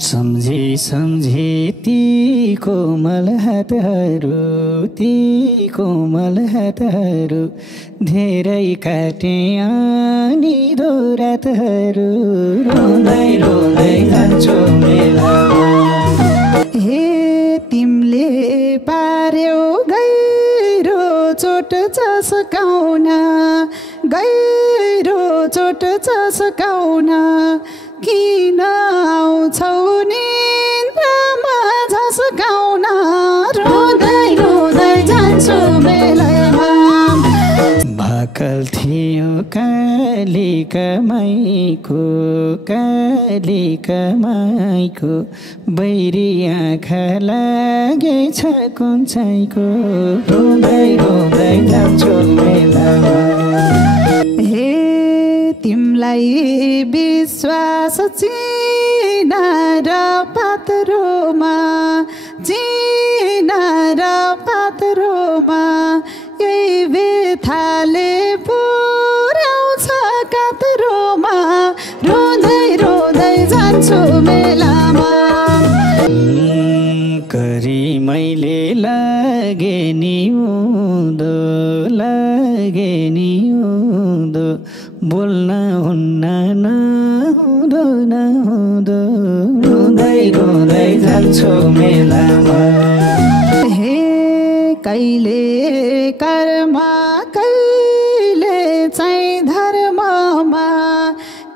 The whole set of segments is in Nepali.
सम्झी सम्झी ती कोमल हातहरू, ती कोमल हातहरू धेरै काटे अनि रातहरू, रोँदै रोँदै जान्छु मेलामा। हे तिमीले पार्यौ गहिरो चोट चस्काउन, गहिरो चोट चस्काउन, किन आउँछौ निन्द्रामा झस्काउन, रोँदै रोँदै जान्छु मेलामा। भाकल थियो कालिका माईको, कालिका माईको बैरी आँखा लागेछ कुन्छैको, रोँदै रोँदै जान्छु मेलामा। हे तिमलाई विश्वास चिना र पात्रोमा, चिना र पात्रोमा, यही व्यथाले पुर्याउँछ कात्रोमा, रोँदै रोँदै जान्छु मेलामा। करी मैले लागे नि उँधो, लागे नि उँधो, बोल्न हुन्न नहुँदो नहुँदो, रोँदै रोँदै जान्छु मेलामा। हे कहिले कर्म कहिले चाहिँ धर्ममा,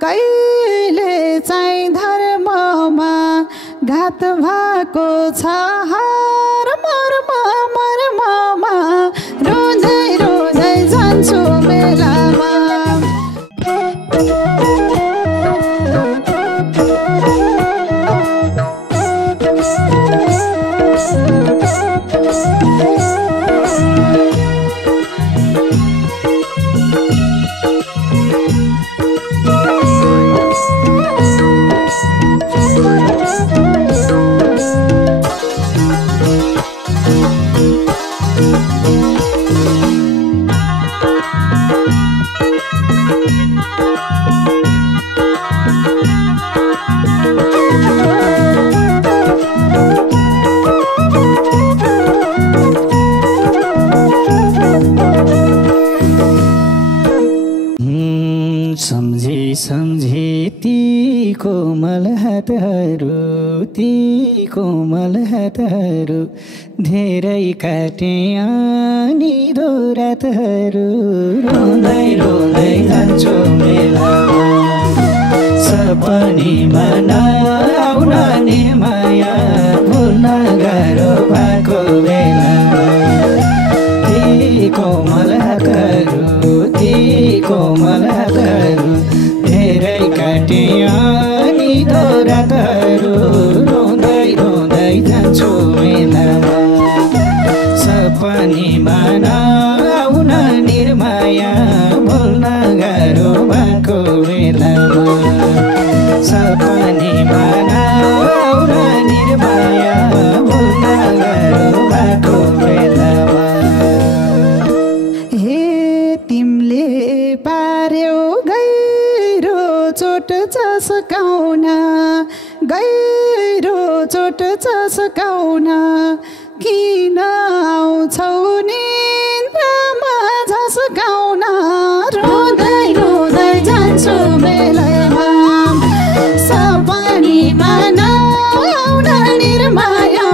कहिले चाहिँ धर्ममा घात भएको छ हर मर्म मर्ममा, रोँदै रोँदै जान्छु मेलामा। सम्झी सम्झी ती कोमल हातहरू, ती कोमल हातहरू धेरै काटे अनि रातहरू, रोँदै रोँदै जान्छु मेलामा। सपनीमा नआउन नि माया, भुल्न गाह्रो भएको बेलामा, ती कोमल हातहरू, ती कोमल हातहरू धेरै काटे अनि रातहरू, रोँदै रोँदै जान्छु मेलामा। सपनीमा नआउन निर्माया, भुल्न गाह्रो भएको बेलामा, सपनीमा नआउन निर्माया, भुल्न गाह्रो भएको बेलामा। हे तिमीले पार्यौ गहिरो चोट चस्काउन, गहिरो चोट चस्काउन, किन आउँछौ निन्द्रामा झस्काउन, रोँदै रोँदै जान्छु मेलामा। सपनीमा नआउन निर्माया,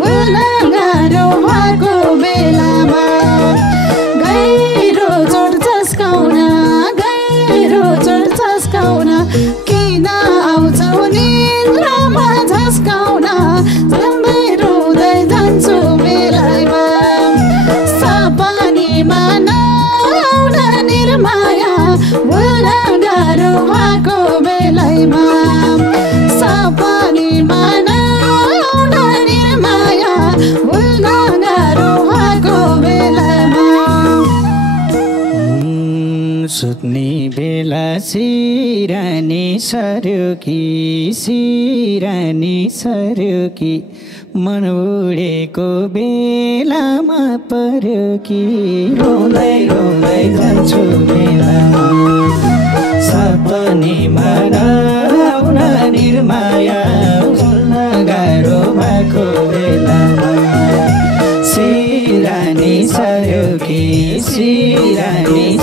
भुल्न गाह्रो भएको बेलामा, गहिरो चोट चस्काउन, गहिरो चोट चस्काउन, किन आउँछौ निन्द्रामा झस्काउन, रोँदै रोँदै जान्छु मेलामा। सपनीमा नआउन निर्माया, भुल्न गाह्रो भएको बेलामा, सपनीमा नआउन निर्माया, भुल्न गाह्रो भएको बेलामा। सुत्ने बेला सिरानी सर्यो कि, सिरानी सर्यो कि, मन उडेको बेलामा पर्यो कि, रोँदै रोँदै जान्छु मेलामा। सपनीमा नआउन निर्माया, निर्माया भुल्न गाह्रो भएको बेलामा सिरानी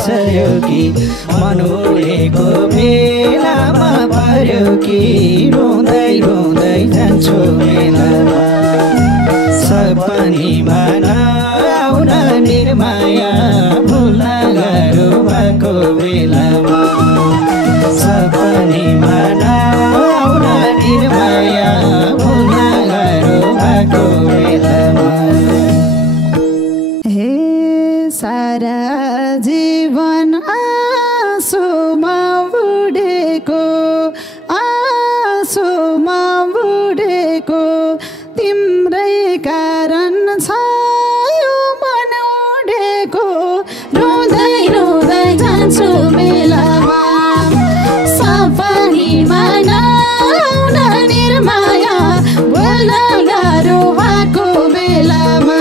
सर्यो कि मन उडेको बेलामा पर्यो कि रोँदै रोँदै जान्छु बेलामा सपनीमा नआउन निर्माया भुल्न गाह्रो भएको बेलामा सपनीमा नआउन निर्माया भुल्न गाह्रो भएको बेलामा हे सारा जीवन आँसुमा बुडेको तिम्रै कारण छ यो मन उडेको रोँदै रोँदै जान्छु बेलामा सपनीमा नआउन निर्माया भुल्न गाह्रो भएको बेलामा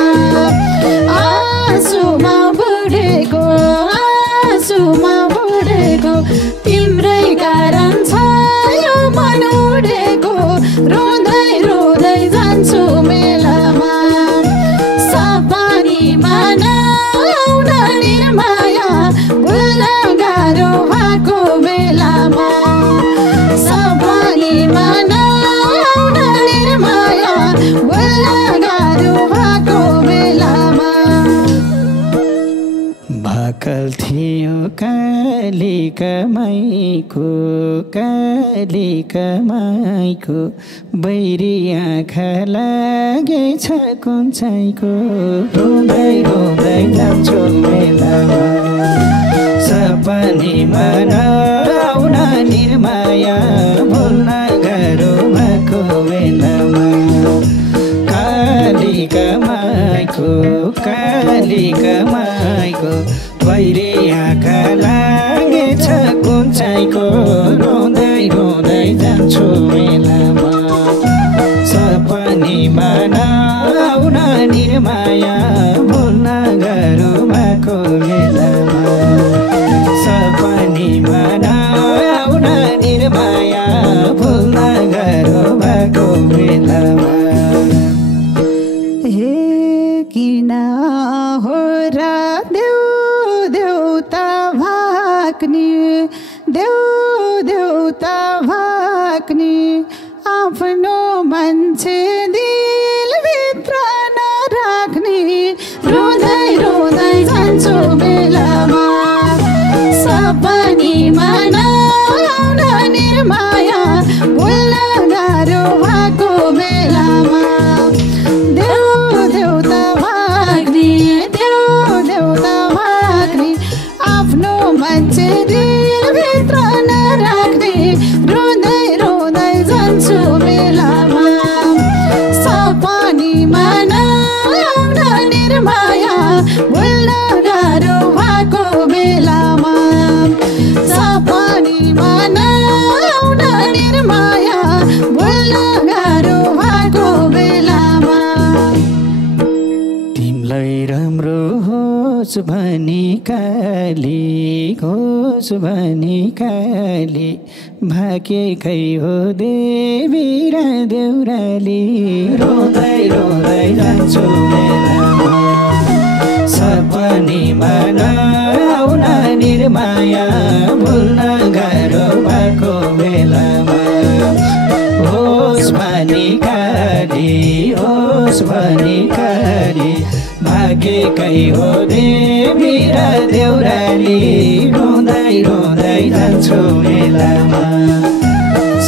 आँसुमा बुडेको तिम्रै कारण छ यो मन उडेको रोँदै रोँदै जान्छु मेलामा सपनीमा नआउन निर्माया भुल्न गाह्रो भएको बेलामा सपनीमा नआउन निर्माया भुल्न गाह्रो भएको बेलामा भाकल थियो कालिका बैरी आँखा लागेछ कुन्छैको रोँदै रोँदै जान्छु बेलामा सपनीमा नआउन निर्माया भुल्न गाह्रो भएको बेलामा कालिका माईको बैरी आँखा लागेछ कुन्छैको रोँदै रोँदै जान्छु बेलामा सपनीमा नआउन निर्माया भुल्न गाह्रो भएको बेलामा सपनीमा नआउन निर्माया भुल्न गाह्रो भएको बेलामा हे किन हो र देउता भाक्ने आफ्नो मान्छे दिलभित्र नराख्ने रोँदै रोँदै जान्छु बेलामा सपनीमा नआउन निर्माया भुल्न गाह्रो भएको बेलामा देउता भाग्ने आफ्नो मान्छे दिलभित्र नराख्ने रोँदै रोँदै जान्छु बेलामा सपनीमा नआउन निर्माया भुल्न गाह्रो भएको बेलामा सपनीमा नआउन निर्माया भुल्न गाह्रो भएको बेलामा तिमीलाई राम्रो होस् भनी काली भाकेकै हो देवी र देउराली रोँदै रोँदै जान्छु बेलामा सपनीमा नआउन निर्माया भुल्न गाह्रो भएको बेलामा होस् भनी काली भाकेकै हो देवी र देउराली रोँदै रोँदै जान्छु बेलामा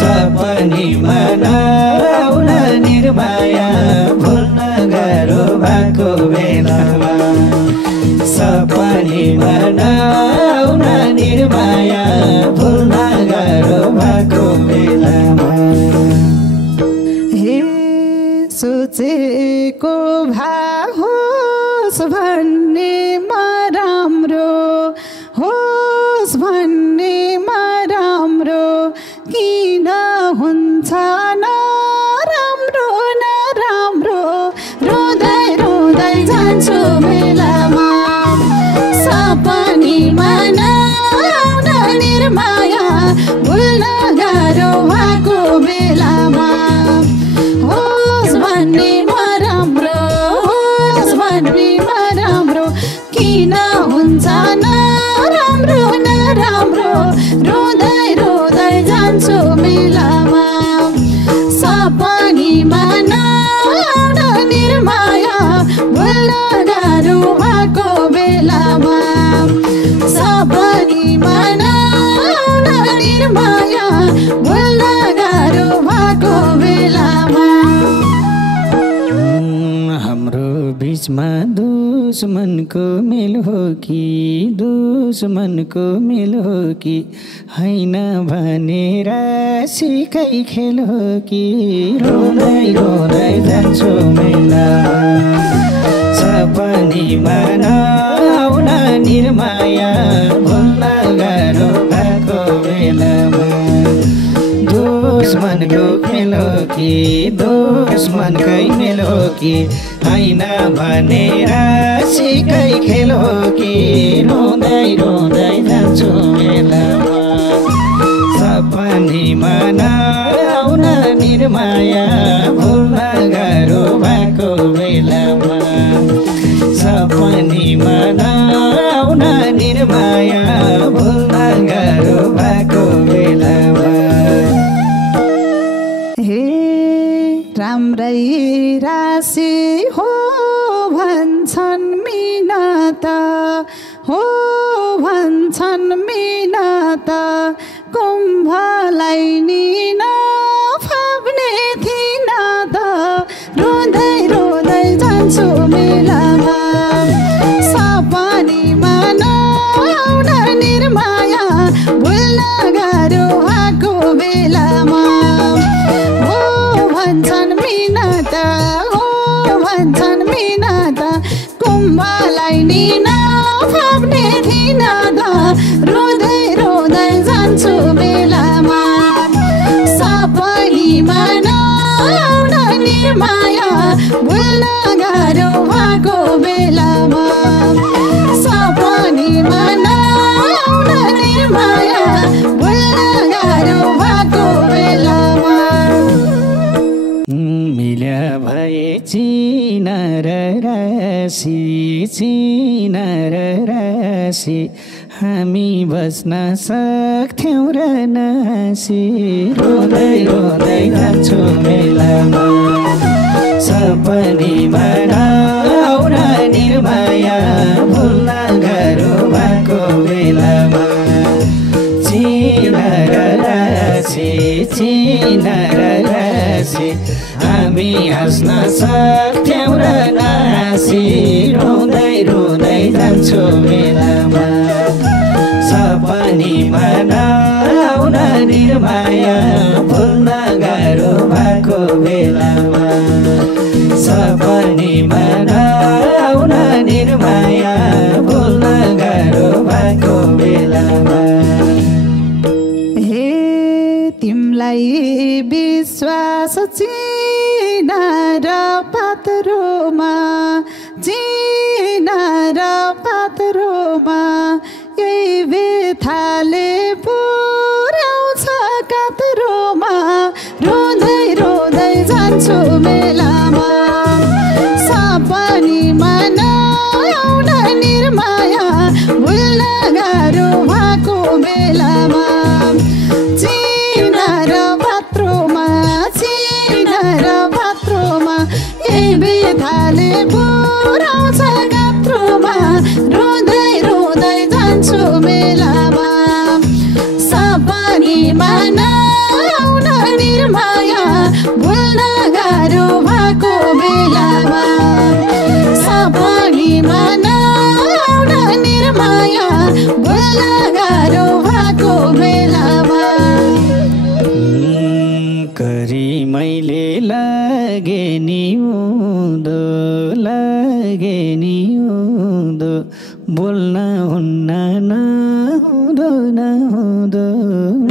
सपनीमा नआउन निर्माया भुल्न गाह्रो भएको बेलामा सपनीमा नआउन निर्माया भुल्न गाह्रो भएको बेलामा हे सोचेको भा होस् भन्नेमा राम्रो किन हुन्छ नराम्रो रोँदै रोँदै जान्छु बेलामा सपनीमा नआउन निर्माया भुल्न गाह्रो भएको बेला यसमा दुश्मनको मेल हो कि दुश्मनको मेल हो कि हैन भनेर सिकै खेल हो कि रोँदै रोँदै जान्छु मेला सपनीमा नआउन निर्माया भुल्न गाह्रो भएको बेलामा दुश्मनको खेल हो कि दुश्मनकै मेल हो कि हैन भनेर सिकै खेल हो कि रोँदै रोँदै जान्छु मेलामा सपनीमा नआउन निर्माया भुल्न गाह्रो भएको बेलामा सपनीमा नआउन निर्माया भुल्न गाह्रो भएको बेलामा हे राम्रै राशि हो भन्छन् मिनता हो भन्छन् मिनता कुम्भलाई नि नफाप्ने थिइन त रोँदै रोँदै जान्छु मेलामा सपनीमा नआउन निर्माया भुल्न गाह्रो भएको बेलामा हो भन्छन् मिनता हो भन्छन् मिनता कुम्भलाई नि नफाप्ने थिइन त रोँदै रोँदै जान्छु मेलामा सपनीमा नआउन निर्माया भुल्न गाह्रो भएको बेलामा सपनीमा नआउन निर्माया भुल्न गाह्रो भएको बेलामा मिल्या भए चिना र राशि चिना र राशि हामी बस्न सक्थ्यौँ र नासी रोँदै रोँदै जान्छु मेलामा सपनीमा नआउन निर्माया भुल्न गाह्रो भएको बेलामा चिना र राशि चिना र राशि हामी हाँस्न सक्थ्यौँ र नासी रोँदै रोँदै जान्छु मेलामा सपनीमा नआउन निर्माया भुल्न गाह्रो भएको बेलामा सपनीमा नआउन निर्माया भुल्न गाह्रो भएको बेलामा हे तिमलाई विश्वास चिना र पात्रोमा चिना र पात्रोमा यही व्यथाले पुर्याउँछ कात्रोमा रोँदै रोँदै जान्छु मेलामा सपनीमा नआउन निर्माया भुल्न गाह्रो भएको बेलामा चिना र पात्रोमा चिना र पात्रोमा यही व्यथाले पुर्याउँछ कात्रोमा रोँदै रोँदै जान्छु मेलामा सपनीमा नआउन निर्माया भुल्न गाह्रो भएको बेलामा सपनीमा नआउन निर्माया भुल्न गाह्रो भएको बेलामा करी मैले लागे नि उँधो लागे नि उँधो बोल्न हुन्न नहुँदो नहुँदो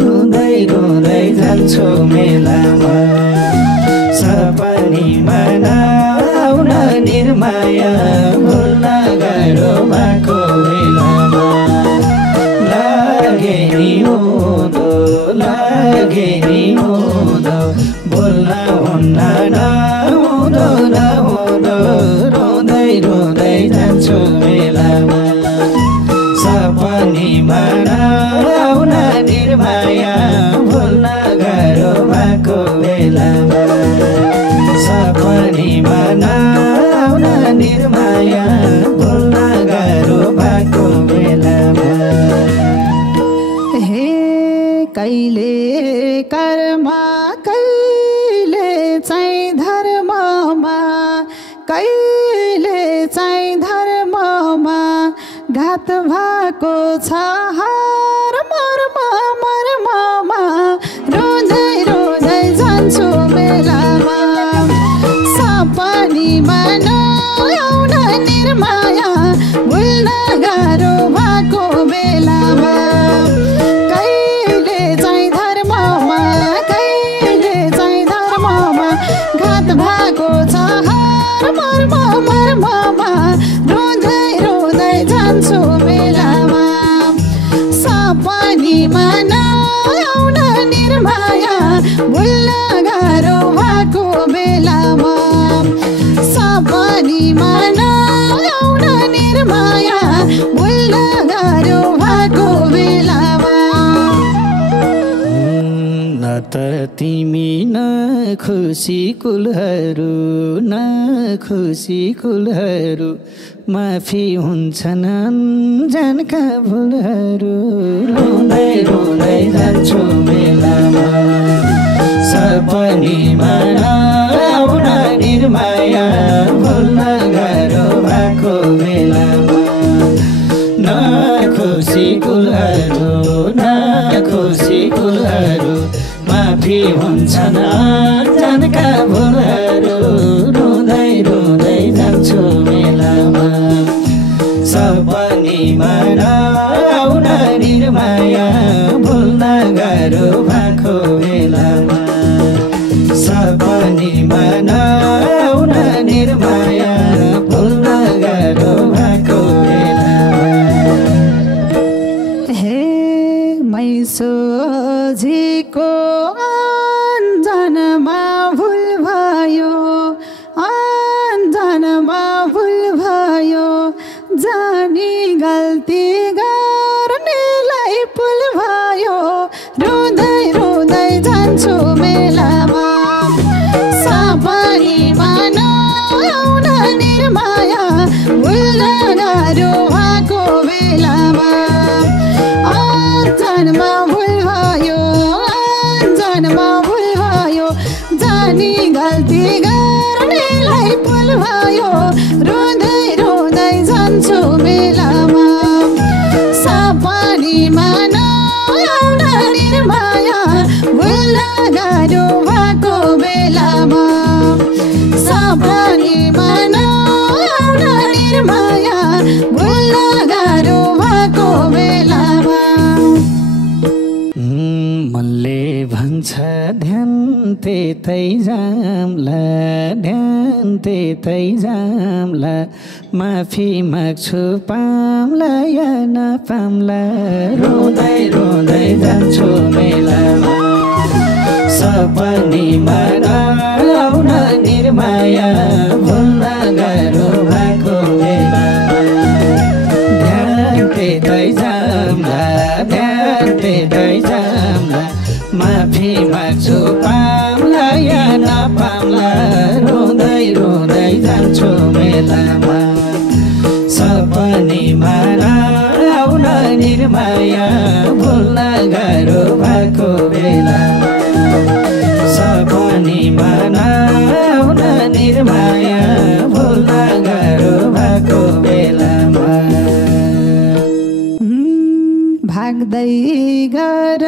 रोँदै रोँदै जान्छु मेलामा सपनीमा नआउन निर्माया भुल्न गाह्रो भएको बेलामा लागे नि उँधो लागे नि उँधो बोल्न हुन्न नहुँदो नहुँदो रोँदै रोँदै जान्छु मेलामा सपनीमा नआउन निर्माया भुल्न गाह्रो भएको बेलामा सपनीमा नआउन निर्माया भुल्न गाह्रो भएको बेलामा हे कहिले कर्म कहिले चाहिँ धर्ममा कहिले घात भएको छ हर मर्ममा रोँदै रोँदै जान्छु मेलामा सपनीमा नआउन निर्माया भुल्न गाह्रो भएको बेलामा कहिले चाहिँ धर्ममा घात भएको छ हर मर्ममा रोँदै रोँदै जान्छु मेलामा सपनीमा नआउन निर्माया भुल्न गाह्रो भएको बेलामा सपनीमा नआउन निर्माया भुल्न गाह्रो भएको बेलामा न त तिमी न खुसी कुलहरू न खुसी कुलहरू माफी हुन्छन् अनजानका भुलहरू रोँदै रोँदै जान्छु मेलामा सपनीमा नआउन निर्माया भुल्न गाह्रो भएको बेलामा न खुसी कुलहरू न खुसी कुलहरू माफी हुन्छन् अनजानका भुलहरू रोँदै रोँदै जान्छु मेलामा सपनीमा नआउन निर्माया भुल्न गाह्रो भएको बेलामा सपनीमा नआउन निर्माया भुल्न गाह्रो भएको बेलामा हे मै सोझीको अन्जानमा भुल भयो जानी गल्ती गर्नेलाई पुल भयो रोँदै रोँदै जान्छु मेलामा सपनीमा नआउन निर्माया भुल्न गाह्रो भएको बेलामा अन्जानमा भुल भयो जानी गल्ती गर्नेलाई पुल भयो रोँदै रोँदै जान्छु मेलामा सपनीमा नआउन निर्माया भुल्न गाह्रो भएको बेलामा सपनीमा नआउन निर्माया भुल्न गाह्रो भएको बेलामा मनले भन्छ ध्यान त्यतै जाम्ला माफी माग्छु पाम्ला या नपाम्ला रोँदै रोँदै जान्छु मेलामा सपनीमा नआउन निर्माया भुल्न गाह्रो भएको बेलामा ध्यान त्यतै जाम्ला माफी माग्छु पाम्ला या नपाम्ला रोँदै रोँदै जान्छु मेलामा सपनीमा नआउन निर्माया भुल्न गाह्रो भएको बेलामा सपनीमा नआउन निर्माया भुल्न गाह्रो भएको बेलामा भाग्दै गर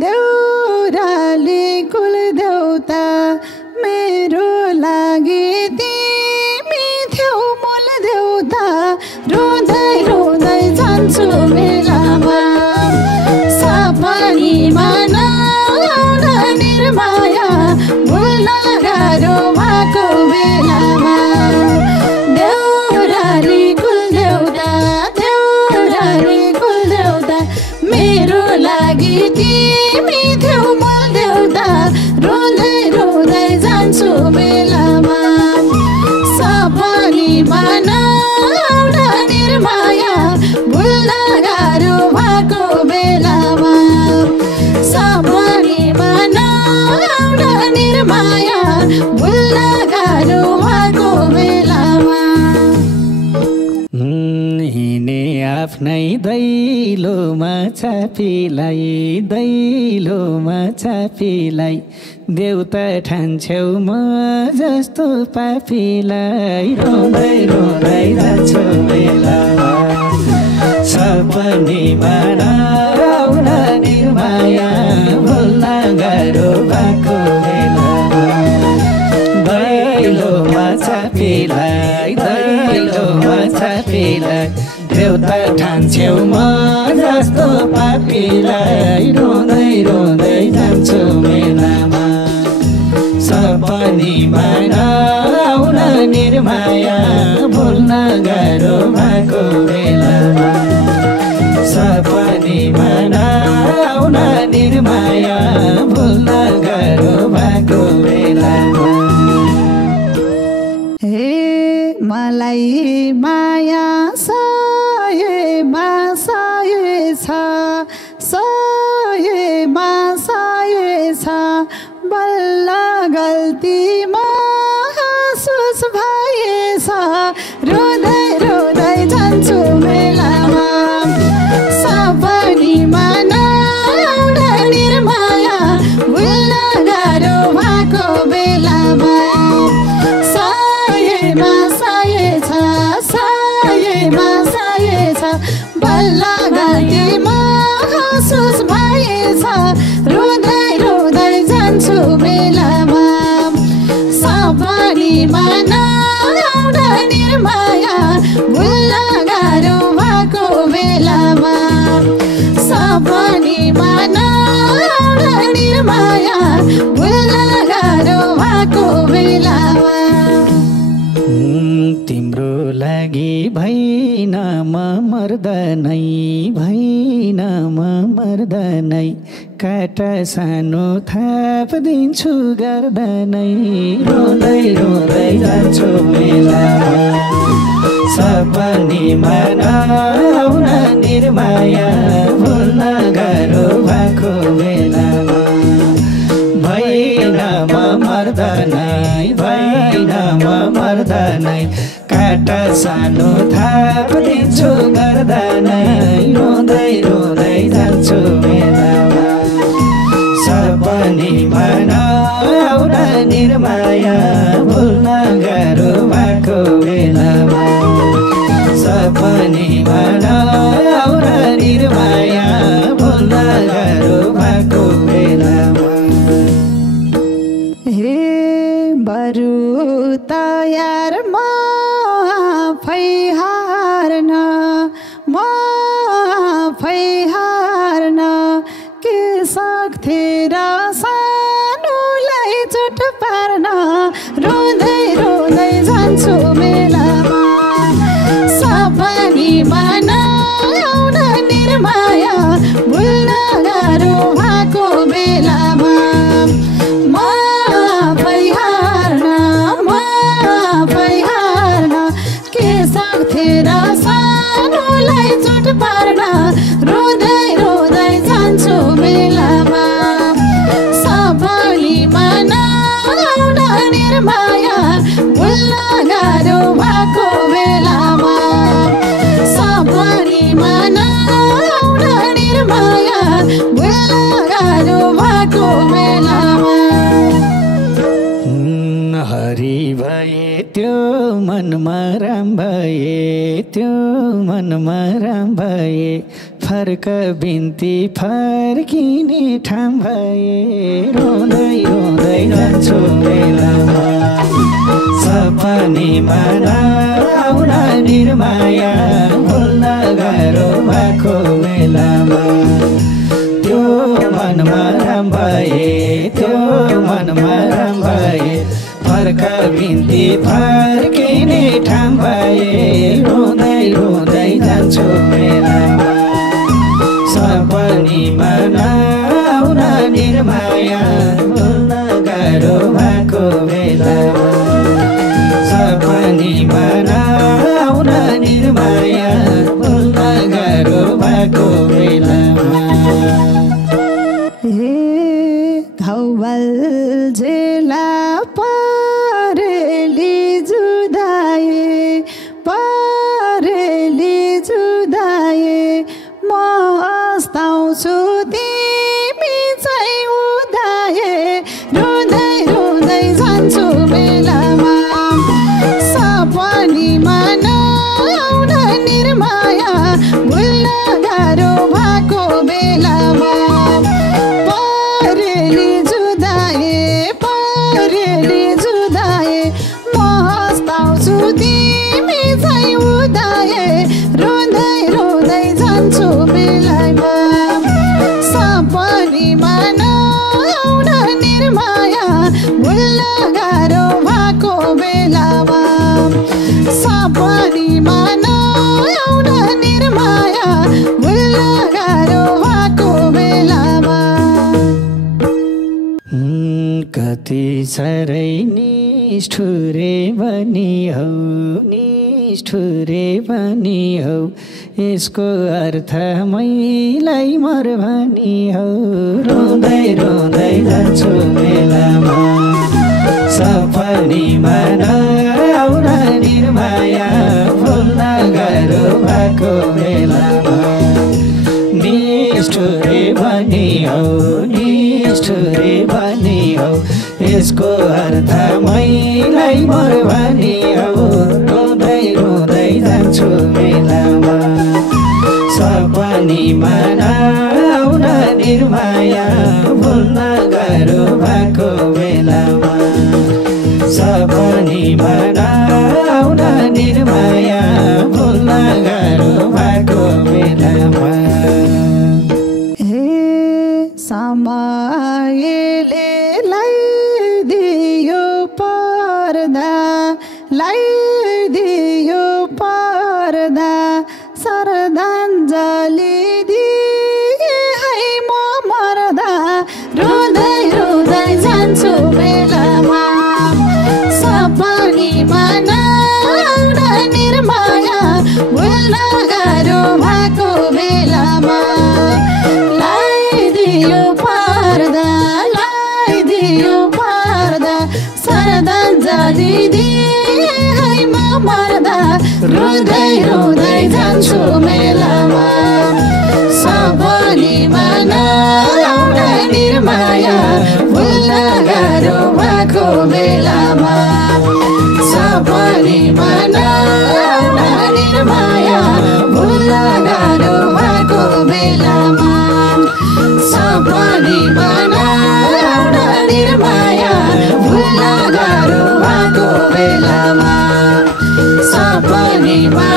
देउराली कुल देउता मेरो लागि तिमी थियौ मूल देउता रोँदै रोँदै जान्छु मेलामा सपनीमा नआउन निर्माया भुल्न गाह्रो भएको बेलामा देउराली कुल देउता मेरो लागि तिमी थियौ मूल देउता रोँदै रोँदै जान्छु मेलामा सपनीमा नआउन निर्माया भुल्न गाह्रो भएको बेलामा सपनीमा नआउन निर्माया भुल्न गाह्रो भएको बेलामा आफ्नै दैलोमा चापीलाई देउता ठान्छौ म जस्तो पापीलाई रोँदै रोँदै जान्छु बेलामा सपनीमा नआउन निर्माया भुल्न गाह्रो भएको बेलामा दैलोमा चापीलाई देउता ठान्छौ म जस्तो पापीलाई रोँदै रोँदै जान्छु मेलामा सपनीमा नआउन निर्माया भुल्न गाह्रो भएको बेलामा सपनीमा नआउन निर्माया भुल्न गाह्रो भएको बेलामा हे मलाई माया सयेछ बल्ल गल्ती महसुस भएछ रोँदै रोँदै जान्छु मेलामा सपनीमा नआउन निर्माया भुल्न गाह्रो भएको बेलामा सयेमा सयेछ बल्ल गल्ती महसुस भएछ रोँदै रोँदै जान्छु बेलामा सपनीमा नआउन निर्माया भुल्न गाह्रो भएको बेलामा सपनीमा नआउन निर्माया भुल्न गाह्रो भएको बेलामा तिम्रो लागि भइन म मर्दनै काटा सानो थाप दिन्छु गर्दनै रोँदै रोँदै जान्छु मेलामा सपनीमा नआउन निर्माया भुल्न गाह्रो भएको बेलामा भइन म मर्दनै काटा सानो थाप दिन्छु गर्दनै रोँदै रोँदै जान्छु मेलामा सपनीमा नआउन निर्माया भुल्न गाह्रो भएको बेलामा सपनीमा नआउन निर्माया भुल्न गाह्रो भएको बेलामा हे बरु तयार म फैहार्न के सक्थे र सानोलाई चोट पार्न रोँदै रोँदै जान्छु मेलामा सपनीमा नआउन निर्माया भुल्न गाह्रो भएको बेलामा म फैहार्न के सक्थे र सानोलाई चोट पार्न रोँदै रोँदै जान्छु मेलामा सपनीमा नआउन निर्माया भुल्न गाह्रो भएको बेलामा सपनीमा नआउन निर्माया भुल्न गाह्रो भएको बेलामा हरि भए त्यो मनमा राम भए फर्क बिन्ती फर्किने ठाम भए रोँदै रोँदै जान्छु बेलामा सपनीमा नआउन निर्माया भुल्न गाह्रो भएको बेलामा त्यो मनमा राम भए फर्क बिन्ती फर्किने ठाम भए रोँदै रोँदै जान्छु बेलामा सपनीमा नआउन निर्माया भुल्न गाह्रो भएको बेलामा सपनीमा नआउन निर्माया भुल्न गाह्रो भएको बेलामा हे घौवल झेला परेली जुदाए कति साह्रै निष्ठुरे पनि हौ निष्ठुरे पनि हौ यसको अर्थ मैलाई मर भनी हौ रुँदै रुँदै जान्छु मेलामा सपनीमा नआउन निर्माया भुल्न गाह्रो भएको बेलामा निष्ठुरे पनि हौ निष्ठुरे पनि हौ यसको अर्थ मैलाई मर भनी हौ रुँदै रुँदै जान्छु मेलामा सपनीमा नआउन निर्माया भुल्न गाह्रो भएको बेलामा सपनीमा नआउन निर्माया भुल्न गाह्रो भएको बेलामा समयले लगाइदियो पर्दा लगाइदियो पर्दा श्रद्धाञ्जली दिए है म मर्दा रुँदै रुँदै जान्छु बेलामा सपनीमा नआउन निर्माया भुल्न गाह्रो भएको बेलामा लगाइदियो पर्दा श्रद्धाञ्जली दिए है म मर्दा रुँदै रुँदै जान्छु मेलामा सपनीमा नआउन निर्माया भुल्न गाह्रो भएको बेलामा सपनीमा नआउन निर्माया भुल्न गाह्रो भएको बेलामा सपनीमा नआउन निर्माया भुल्न गाह्रो भएको बेलामा सपनीमा